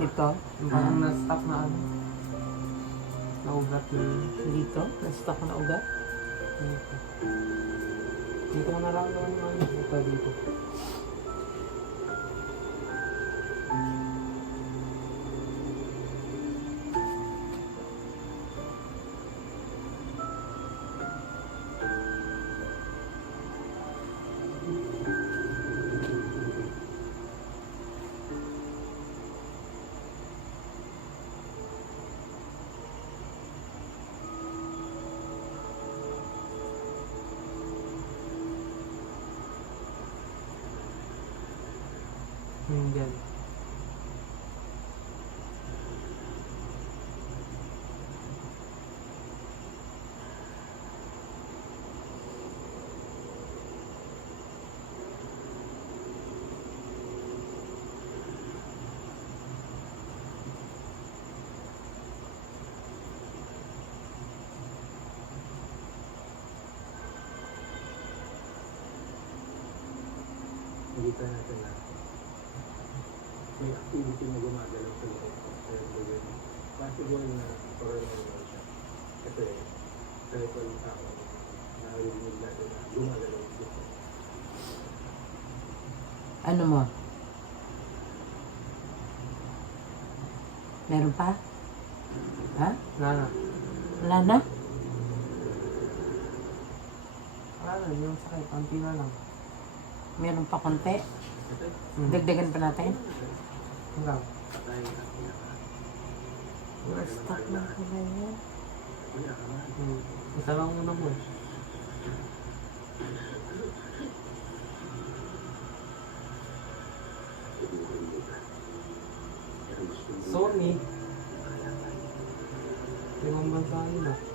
Ito, Yung parang na-stuck na ano. Na yun. dito, na-stock na ugat. Dito. Dito ko nararamdaman yung ano. Ito dito. Yung dyan. May activity na gumagalaw sa loob ko. Pero gawin, possible na paranormal siya. Kasi kahit walang tao, narinig natin na gumagalaw dito. Ano mo? Meron pa? Ha? Nana. Wala na? Wala na, yung sakit. Panti na lang. Meron pa konti? Dagdagan pa natin? Hanggang. Patay na pinaka. Na-stock na pala yan. Hmm. Isa lang muna mo. Sony. Limang bansa nila.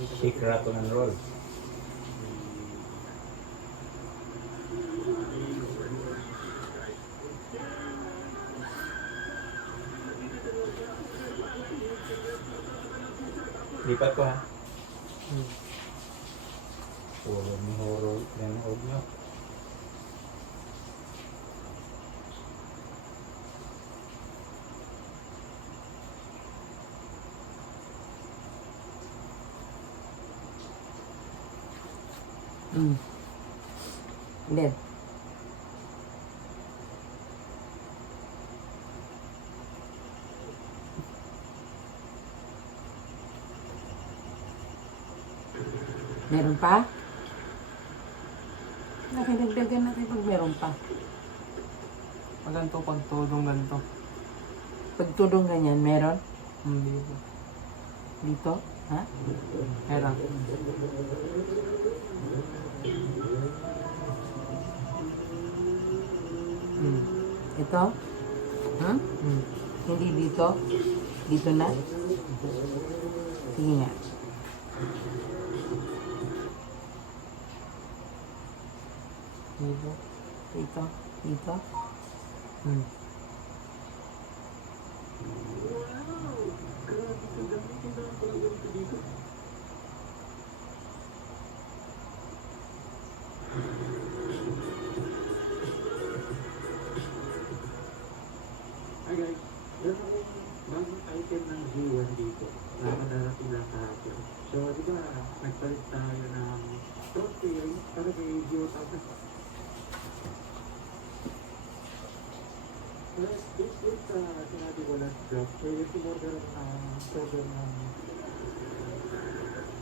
Shake, rattle, and roll. Lipat ko ha. Hmm. Puro yan ang huwag nyo. Hmm. Led. Meron pa? Nakidagdagan natin pag meron pa. Pag ganito, pag tulong ganito. Pag tudong ganyan, meron? Hindi ko. Dito? Ha? Kaya Ito? Hmm? Hmm. Hindi dito? Dito na? Sige nga. Dito. Dito? Dito? Hmm. Guys, meron akong bagong item ng G1 dito na madarating na kahapon. So, di ba, nagpalit tayo ng protein para kay Gio Tapos. Plus, this week sa sinabi ko last drop, pwede tumorder ng program ng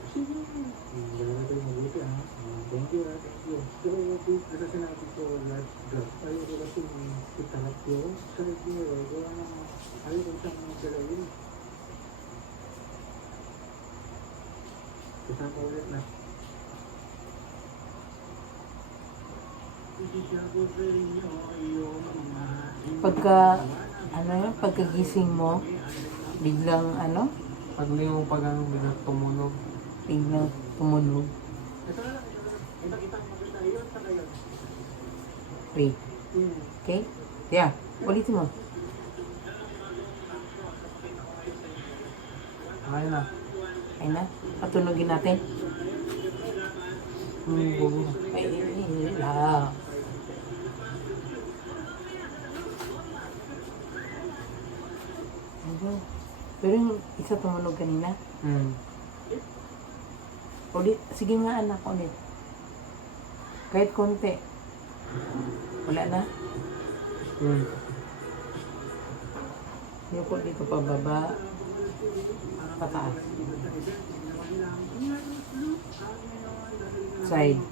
Sige. Wala tayo mabuti ha. Thank you ha, thank you. So, please, ito sinabi ko last drop. Ayaw itarap yun. Sa niyo, gawa ng ayaw ko siyang galawin. Kasama ulit na. Pagka, ano yun, pagkagising mo, biglang, ano, Pag may yung pag ano, biglang tumunog. biglang tumunog. Ito na na. Wait. Okay? Yeah. Ulitin mo. Ayun na. Ayun na. Patunogin natin. Hmm, bubo. Ay, ay, ay. Ano? Pero yung isa tumunog kanina. Hmm. Ulit. Sige nga anak, ulit. Kahit konti. Wala na. Hmm. Yung po dito pababa. Pataas. Side.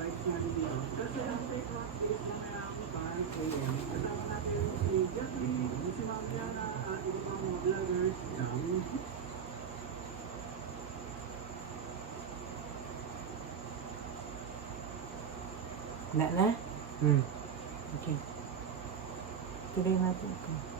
Na na? Hmm. Okay. Tuloy natin ito.